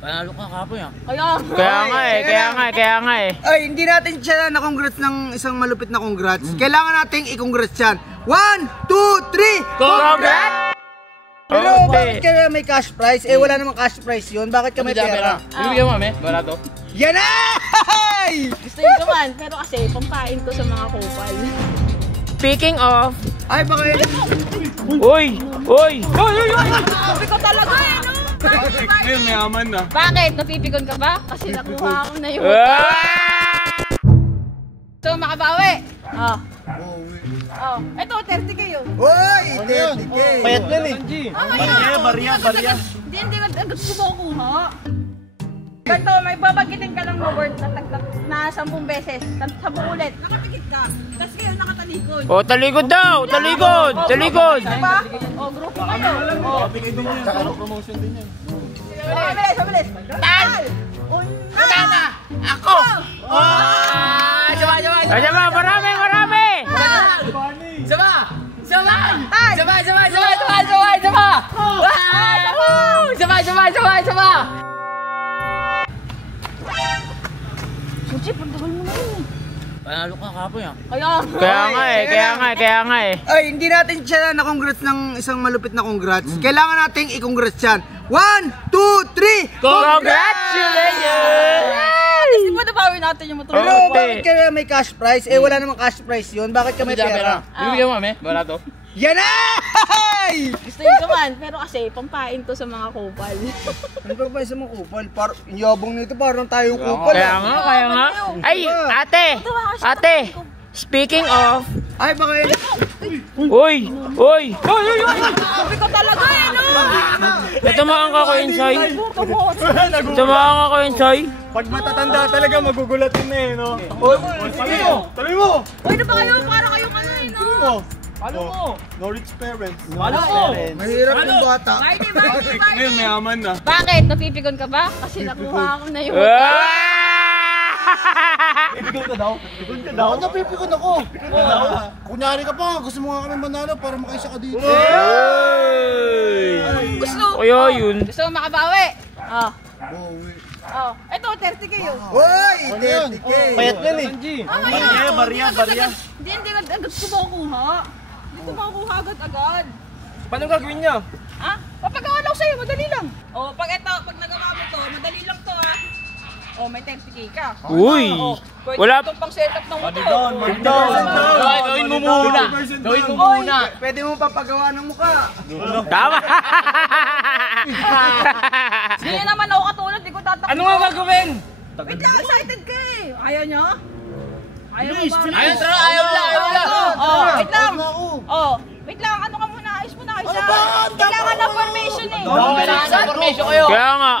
Panalo ka kapoy ah. Kaya nga eh. Ay, hindi natin siya na-congrats ng isang malupit na congrats. Kailangan nating i-congrats yan. 1, 2, 3! Congrats! Pero bakit kaya may cash prize? Eh wala namang cash prize yun. Bakit ka may pera? Bibigyan mo kami? Barato? Yan na! Gusto yun naman, pero kasi pampain ko sa mga kupal. Speaking of... Ay, baka yun. Uy! Sabi ko talaga eh, no? Ngayon mayaman na. Bakit? Napipikon ka ba? Kasi nakuha ko na yun. So, makabawi. Ito, 30K yun. Uy, 30K. Payat yan eh. Barya. Hindi, gusto ko kuha. Ganto, may babagkitin ka lang na word na 10 beses. 10 ulit. Nakapikit ka. Tapos kayo nakatalikod. Oh, talikod daw! Talikod! Diba? O, grupo kayo. Bigay din yan. Saka promotion din yan. Mabilis. Tal! Una! Ako! Sama! Marami! Sama! Suchi, pagdagal mo na yun eh. Panalo ka kapoy ah. Kaya nga eh. Ay, hindi natin siya na-congrats ng isang malupit na congrats. Kailangan nating i-congrats yan. 1, 2, 3! Congratulations! Kasi mo nabawi natin yung motor. Pero bakit kaya may cash prize? Eh wala namang cash prize yun. Bakit ka may pera? Bibigyan mo kami? Barato? Yan na! Gusto yun naman, pero kasi pampain to sa mga kupal. Ano ba ba sa mga kupal? Inyabong nito parang tayong kupal. Kaya nga. Ay, ate! Speaking of... Ay, baka yun. Uy! Sabi ko talaga eh, no? Tumakan ka ko, Insay. Pag matatanda talaga magugulatin na eh, no? Tuloy mo! Uy, na ba kayo? Parang kayong ano eh, no? Ano mo? No-rich parents. Mahirap yung bata. Ngayon mayaman na. Bakit? Napipikon ka ba? Kasi nakuha ko na yun. Ipikon ka daw? Ako napipikon ako. Kunyari ka pa, gusto mo nga kami manalo para makaisa ka dito. Gusto? Kaya yun. Gusto mo makabawi? Ito, 30K yun. Uy, 30K. Payat yan eh. Barya. Hindi, gusto mo kuha. Hindi ko makukuha agad-agad. Paano gagawin niya? Papagawa lang sa'yo, madali lang. Pag nagawa mo to, madali lang to may 30K ka. Uy! Wala itong pang setup ng motor. Gawin mo muna. Pwede mo papagawa ng mukha. Tama! Hindi naman ako katulad, di ko tatakbo. Ano nga gagawin? Wait lang, excited ka eh. Ayaw nyo? Ayaw mo ba? Ayaw lang. Wait lang, ano ka muna? Ayos mo na isa. Kailangan ng formation eh. Kailangan ng formation kayo. Kaya nga.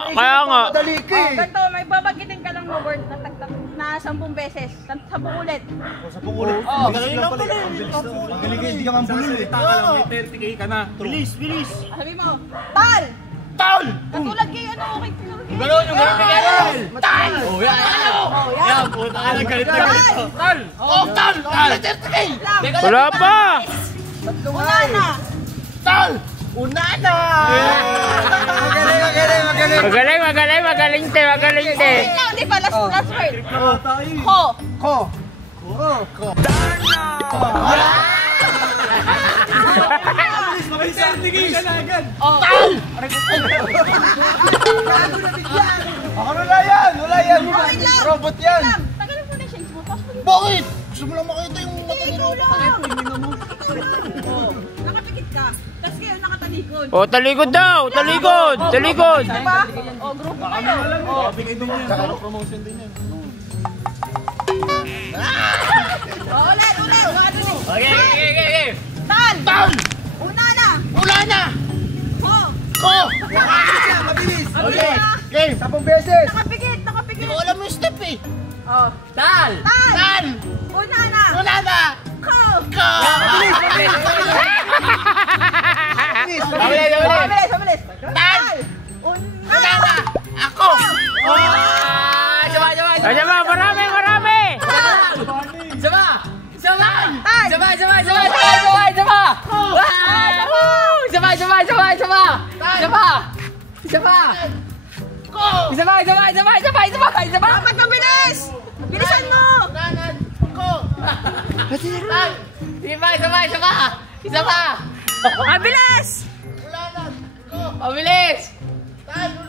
Madali ka eh. Ganto, may babagkitin ka lang na word na 10 beses. 10 ulit. Galing lang pala eh. Hindi ka mambulol eh. May 30K ka na. Bilis. Sabi mo, Tal! Katulad kay ano, kay Gano'n yung gano'n. Tal! Yan, puta ka na galit. Tal! Tal! 30K! Wala pa! Una na! Tal! Una na! Magaling te. Wait lang, di ba? Last word. Ko. May 30K ka na agad. Tal! Wala yan. Wait lang. Robot yan. Tagalin mo na yung shades mo. Bakit? Gusto mo lang makita yung mata ni robot. Nakapikit ka. Tapos kayo nakatalikod. Oh, talikod daw! Talikod! Diba? Grupo kayo. Bigay din yan. Saka promotion din yan. Ulit. Okay. Tal! Una na! Ko! Mabilis. Okay. Game. 10 beses. Nakapikit! Hindi ko alam yung step eh. Tal! Una na! Ko! Mabilis! Tal! Una na! Ako! Sama! Marami! Ko! Isa pa! Dapat mabilis! Bilisan mo! Isa pa! Mabilis! Mabilis! Tago.